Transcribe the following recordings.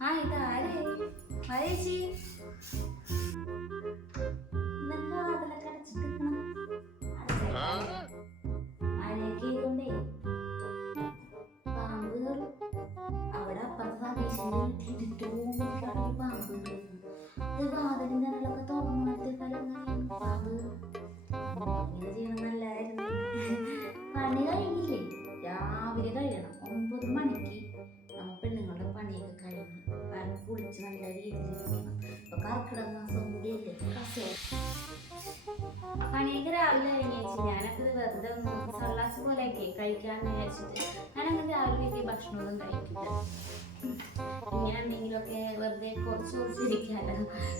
ആ ഇത് ആരേ? ആരേച്ചി ഇന്നെന്താ വാതിലൊക്കെ കർക്കിടക മാസം കൂടിയല്ലേ കസേ- പണിയൊക്കെ രാവിലെ ഇറങ്ങിയേച്ചു ഞാനൊക്കെ വെറുതെ ഒന്ന് സള്ളാസ് പോലെയൊക്കെ വിചാരിച്ചിട്ട് ഞാനങ്ങനെ രാവിലെ വലിയ ഭക്ഷണമൊന്നും കഴിക്കില്ല ഇങ്ങനെ എന്തെങ്കിലുമൊക്കെ വെറുതെ കുറച്ച് കുറച്ച്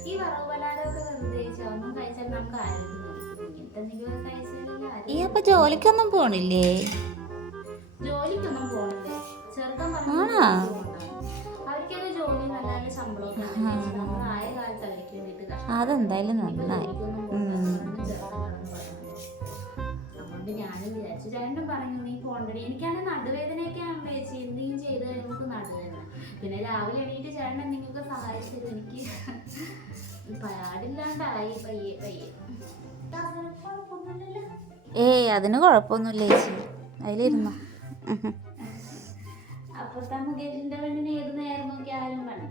ഈ വറവ് പലഹാരമൊക്കെ വെറുതെ ഒന്നും കഴിച്ചാൽ നമുക്ക് ആരോഗ്യം എന്തെങ്കിലും ഈ അപ്പൊ ജോലിക്കൊന്നും പോണില്ലേ ജോലിക്കൊന്നും പോണില്ല ചെറുക്കൻ? അതെന്തായാലും നന്നായി. അതുകൊണ്ട് ഞാനും വിചാരിച്ചു. ചേട്ടൻ പറഞ്ഞു നീ പോണ്ടടി. എനിക്കാണെങ്കിൽ നടുവേദനയൊക്കെ ആണല്ലോ ചേച്ചി. എന്തെങ്കിലും ചെയ്ത് നമുക്ക് നടുവേദന. പിന്നെ രാവിലെ എണീറ്റ് ചേട്ടൻ എന്തെങ്കിലുമൊക്കെ സഹായിച്ചത് എനിക്ക് പാടില്ലാണ്ടായി പയ്യെ പയ്യെ. ഏയ് അതിന് കുഴപ്പമൊന്നുമില്ല ചേച്ചി. അതിലിരുന്നോ. അപ്പുറത്തെ മുകേഷിന്റെ പെണ്ണിന് ഏത് നേരം നോക്കിയാലും പണി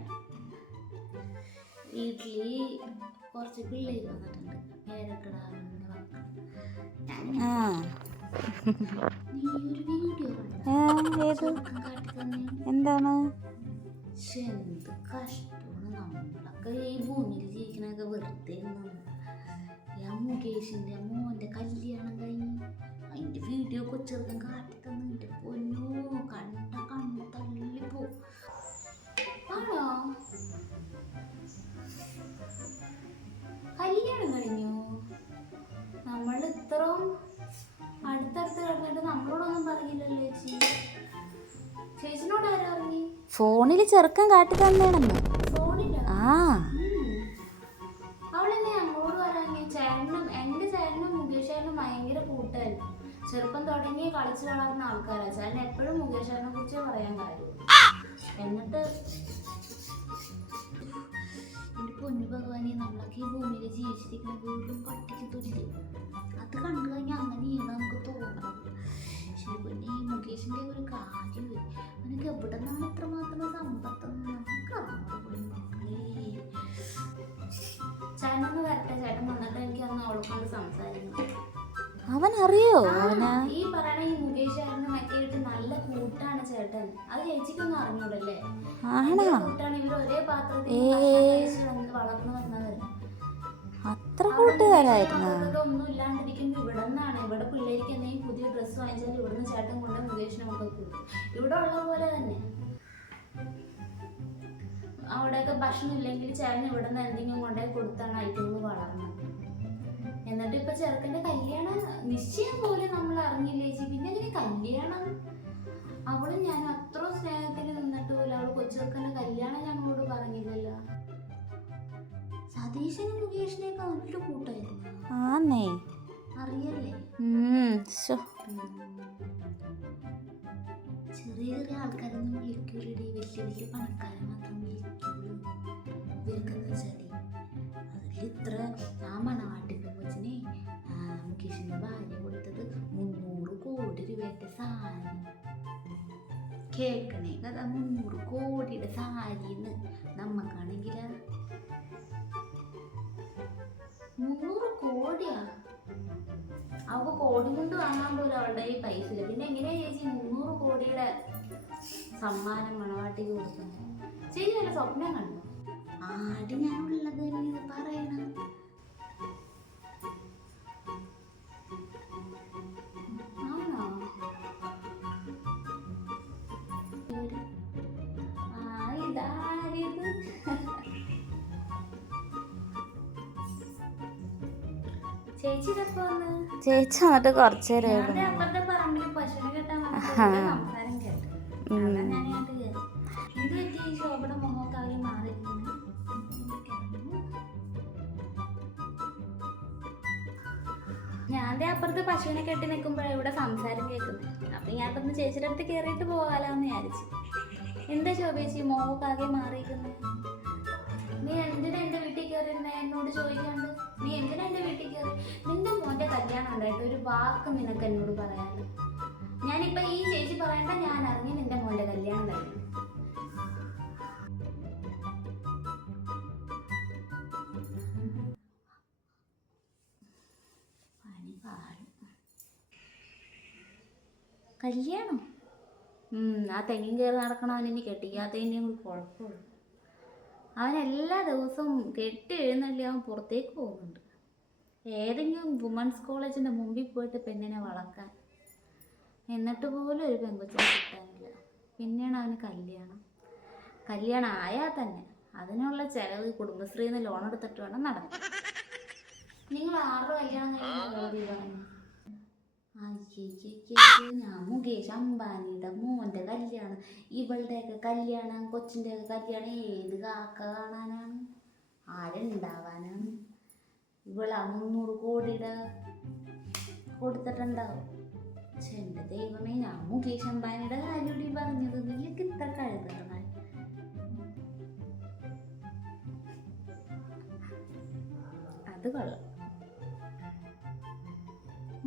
വീട്ടിൽ കുറച്ച് പിള്ളേര് വന്നിട്ടുണ്ട്. പേരക്കിടാവിന്റെ മക്കൾ ഞാൻ ആ. നീ ഒരു വീഡിയോ ആ, ഏത് എന്താണ്? എന്ത് കഷ്ടമാണ് നമ്മളൊക്കെ ഈ ഭൂമിയിൽ ജീവിക്കണൊക്കെ വെറുതെ മുകേഷിന്റെ മോന്റെ കല്യാണം കഴിഞ്ഞ് അതിന്റെ വീഡിയോ കൊച്ചെറുക്കൻ കാട്ടി. ഫോണിൽ ചെറുക്കൻ കാട്ടി തന്നേണെന്ന് ആ. അവളെന്നെ ചേട്ടനും ചേട്ടനും മുകേഷ് ചേട്ടനും ഭയങ്കര കൂട്ടായിരുന്നു. ചെറുപ്പം തുടങ്ങി കളിച്ചു വളർന്ന ആൾക്കാരാണ് ചേട്ടൻ എപ്പോഴും മുകേഷ് ചേട്ടനെ കുറിച്ച് പറയാൻ കാര്യം. എന്നിട്ട് എന്റെ പൊന്നു ഭഗവാനെ നമ്മളൊക്കെ ഈ ഭൂമിയിൽ ജീവിച്ചിരിക്കുന്ന വീണ്ടും ചേട്ടനൊന്ന് വരട്ടെ. ചേട്ടൻ വന്നിട്ട് എനിക്ക് സംസാരിക്കണം. അവൻ അറിയോ അവന്? ഈ പറയണ ഈ മുകേഷ് ചേട്ടനും ഒക്കെ നല്ല കൂട്ടാണ് ചേട്ടൻ. അത് ചേച്ചിക്കൊന്നും അറിഞ്ഞൂടല്ലേ? ആണോ? ഭയങ്കര കൂട്ടാണ്. ഇവർ ഒരേ പാത്രത്തിൽ വളർന്നു അത്ര കൂട്ടുകാരായിരുന്നു? ഒന്നും ഇല്ലാണ്ടിരിക്കുമ്പോ ഇവിടെ നിന്നാണ് ഇവിടെ പിള്ളേർക്ക് എന്തെങ്കിലും പുതിയ ഡ്രസ്സ് വാങ്ങിച്ചാൽ ഇവിടുന്ന് ചേട്ടൻ കൊണ്ട് മുകേഷിനെ ഇവിടെ ഉള്ള പോലെ തന്നെ. അവിടെയൊക്കെ ഭക്ഷണം ഇല്ലെങ്കിൽ ചേട്ടൻ ഇവിടെ നിന്ന് എന്തെങ്കിലും കൊണ്ടേ കൊടുത്താണ് ഐറ്റങ്ങൾ വളർന്നത്. എന്നിട്ട് ഇപ്പൊ ചെറുക്കന്റെ കല്യാണം നിശ്ചയം പോലും നമ്മൾ അറിഞ്ഞില്ലേ ചേച്ചി? പിന്നെ അതിന് കല്യാണം? അവളും ഞാൻ അത്ര സ്നേഹത്തിൽ നിന്നിട്ട് പോലും അവൾ കൊച്ചെറുക്കന്റെ കല്യാണം ഞങ്ങളോട് പറഞ്ഞില്ലല്ലോ. സതീശനും മുകേഷിനെയൊക്കെ നല്ല കൂട്ടായിരുന്നു. ആന്നേ. അറിയല്ലേ? ചെറിയ ചെറിയ ആൾക്കാരൊന്നും വിളിക്കൂലടി വലിയ വലിയ പണക്കാരെ കേൾക്കണേ. കഥ മുന്നൂറ് കോടിയുടെ സാരിന്ന് നമ്മക്കാണെങ്കിൽ മുന്നൂറ് കോടിയാ. അവക്ക് കോടി കൊണ്ട് വാങ്ങാൻ പോലും അവളുടെ ഈ പൈസ പിന്നെ എങ്ങനെയാ ചേച്ചി മുന്നൂറ് കോടിയുടെ സമ്മാനം മണവാട്ടിക്ക് കൊടുക്കുന്നത്? ചേച്ചി വല്ല സ്വപ്നം കണ്ടു? ആടി ഞാനുള്ളത് പറയണം. ചേച്ചി വന്നിട്ട് കുറച്ചു നേരം ഞാൻ. അപ്പുറത്തെ പശുവിനെ കേട്ടു. നിൽക്കുമ്പോഴാണ് ഇവിടെ സംസാരം കേൾക്കുന്നത് അപ്പൊ ഞാൻ ചേച്ചിയുടെ അടുത്ത് കയറിയിട്ട് പോകാലോ എന്ന് വിചാരിച്ചു. എന്താ ശോഭേച്ചി മോവക്കാകെ മാറിയിരിക്കുന്നത് നീ എന്തിനാ എന്റെ വീട്ടിൽ കയറിയിരുന്നേ? എന്നോട് ചോദിക്കാണ്ട് നീ എന്തിനാ എന്റെ വീട്ടിൽ കയറി? നിന്റെ മോന്റെ കല്യാണം ഉണ്ടായിട്ട് ഒരു വാക്ക് നിനക്ക് എന്നോട് പറയാറ് ഞാനിപ്പോൾ ഈ ചേച്ചി പറയണ്ട ഞാൻ അറിഞ്ഞ് നിന്റെ മോന്റെ കല്യാണം കഴിഞ്ഞു. കല്യാണം? ആ തെങ്ങിൻ കയറി നടക്കണവൻ ഇനി കെട്ടിക്കാത്തതിന്റെ കുഴപ്പമില്ല. അവൻ എല്ലാ ദിവസവും കെട്ടി എഴുന്നള്ളി അവൻ പുറത്തേക്ക് പോകുന്നുണ്ട്. ഏതെങ്കിലും വുമൻസ് കോളേജിന്റെ മുമ്പിൽ പോയിട്ട് പെണ്ണിനെ വളർക്കാൻ എന്നിട്ട് പോലും ഒരു പെൺകുട്ടി കിട്ടാനില്ല. പിന്നെയാണ് അവന് കല്യാണം. കല്യാണം ആയാൽ തന്നെ അതിനുള്ള ചിലവ് കുടുംബശ്രീന്ന് ലോൺ എടുത്തിട്ട് വേണം നടക്കാൻ നിങ്ങൾ ആരുടെ കല്യാണം കഴിഞ്ഞു ഞാൻ മുകേഷ് അംബാനിയുടെ മോന്റെ കല്യാണം. ഇവളുടെയൊക്കെ കല്യാണം കൊച്ചിന്റെയൊക്കെ കല്യാണം ഏത് കാക്ക കാണാനാണ്? ആരുണ്ടാവാനാണ്? ഇവളാ മുന്നൂറ് കോടിയുടെ കൊടുത്തിട്ടുണ്ടാവും. എന്റെ ദൈവമേ ഞാൻ മുകേഷ് അംബാനിയുടെ കാര്യം കൂടി പറഞ്ഞത്. നിനക്ക് ഇത്ര കഴുതണം അത് കൊള്ളാം.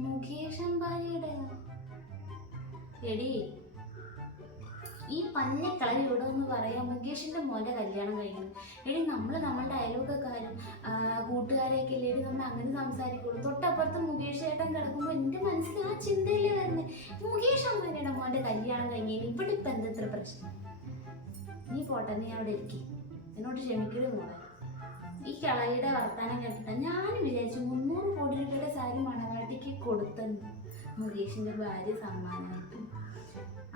മുകേഷ് അംബാനിയുടെ എടി ഈ പഞ്ഞക്കളരി ഇവിടെ ഒന്ന് പറയാം. മുകേഷിന്റെ മോന്റെ കല്യാണം കഴിഞ്ഞു. എടി നമ്മൾ നമ്മളുടെ അയലോക്കാരും കൂട്ടുകാരെയൊക്കെ ഇല്ലേ നമ്മൾ അങ്ങനെ സംസാരിക്കുള്ളൂ. തൊട്ടപ്പുറത്ത് മുകേഷ് ചേട്ടൻ കിടക്കുമ്പോൾ എന്റെ മനസ്സിൽ ആ ചിന്തയിലേ വരുന്നത്. മുകേഷ് അംബാനിയുടെ മോന്റെ കല്യാണം കഴിഞ്ഞു ഇവിടെ ഇപ്പം ഇത്ര പ്രശ്നം? നീ പോട്ടെ നീ അവിടെ ഇരിക്കും. എന്നോട് ക്ഷമിക്കലും മോളെ. ഈ കളരിയുടെ വർത്താനം കേട്ടിട്ട് ഞാനും വിചാരിച്ചു മുന്നൂറ് കോടി രൂപയുടെ സാരി മണവാട്ടിക്ക് കൊടുത്തെന്ന്. മുകേഷിന്റെ ഭാര്യ സമ്മാനമായിട്ട്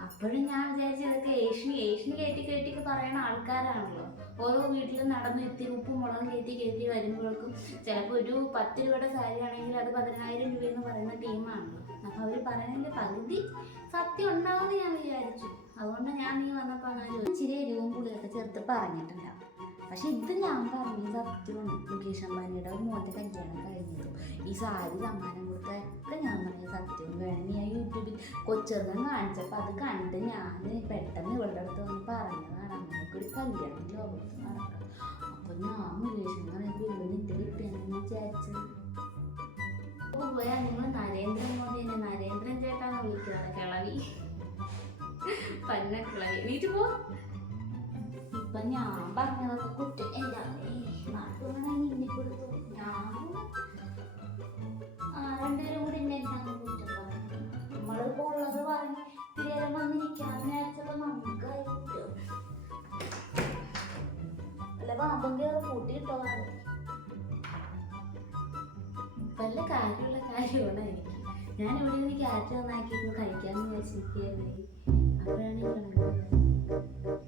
അപ്പോഴും ഞാൻ വിചാരിച്ചു ഇതൊക്കെ ഏഷ്യ ഏഷ്യ കയറ്റി കയറ്റി പറയണ ആൾക്കാരാണല്ലോ. ഓരോ വീട്ടിലും നടന്ന് എത്തി ഉപ്പും മുളകും കയറ്റി കയറ്റി വരുമ്പോഴേക്കും ചിലപ്പോൾ ഒരു പത്ത് രൂപയുടെ സാരി ആണെങ്കിൽ അത് പതിനായിരം എന്ന് പറയുന്ന ടീമാണല്ലോ അപ്പോൾ അവർ പറയുന്നതിന്റെ പകുതി സത്യം ഉണ്ടാവുമെന്ന് ഞാൻ വിചാരിച്ചു. അതുകൊണ്ട് ഞാൻ നീ വന്നപ്പോൾ അങ്ങനെ. ഇച്ചിരി രൂപം പുളിയൊക്കെ ചേർത്ത് പറഞ്ഞിട്ടുണ്ടാവും പക്ഷെ ഇത് ഞാൻ പറഞ്ഞ സത്യമാണ്. മുകേഷ് അംബാനിയുടെ ഒരു മോന്റെ കല്യാണം കഴിഞ്ഞു ഈ സാരി സമ്മാനം കൊടുത്തതൊക്കെ ഞാൻ പറഞ്ഞ സത്യവും വേണം. ഞാൻ യൂട്യൂബിൽ കൊച്ചെറുക്കൻ കാണിച്ചപ്പോൾ അത് കണ്ട് ഞാൻ പെട്ടെന്ന് ഇവളുടെ അടുത്ത് വന്ന് പറഞ്ഞതാണ്. അങ്ങനെയൊക്കെ ഒരു കല്യാണം ലോകത്ത് നടക്കാം. അപ്പോൾ ഞാൻ മുകേഷ് പറയുമ്പോൾ ഇവിടെ നിന്റെ കിട്ടിയാണെന്ന് വിചാരിച്ചത് പോയാൽ നിങ്ങൾ നരേന്ദ്രമോദിനെ നരേന്ദ്രൻ ചേട്ടാന്ന് വിളിക്കാറ് കിളവി. പന്ന കിളവി. വീട്ടിൽ പോ. ഇപ്പൊ ഞാൻ പറഞ്ഞതൊക്കെ കുറ്റം. നാട്ടുകാണെങ്കിൽ ഇന്നെ കൊടുത്തു ഞാൻ ആ രണ്ടുപേരും കൂടി എന്നെ എന്താണ് കുറ്റം പറഞ്ഞു നമ്മളിപ്പോ ഉള്ളത് പറഞ്ഞ് തിരേരം വന്നിരിക്കാൻ വിചാരിച്ചപ്പോ നമുക്ക് കുറ്റം വല്ല പാമ്പം കയറി കൂട്ടിയിട്ടോ വല്ല കാര്യമുള്ള കാര്യമാണ് ഞാൻ ഇവിടെ നിന്ന് ക്യാറ്റ് നന്നാക്കി കഴിക്കാമെന്ന് വിചാരിച്ചിരിക്കുകയായിരുന്നു. അപ്പോഴാണ് ഈ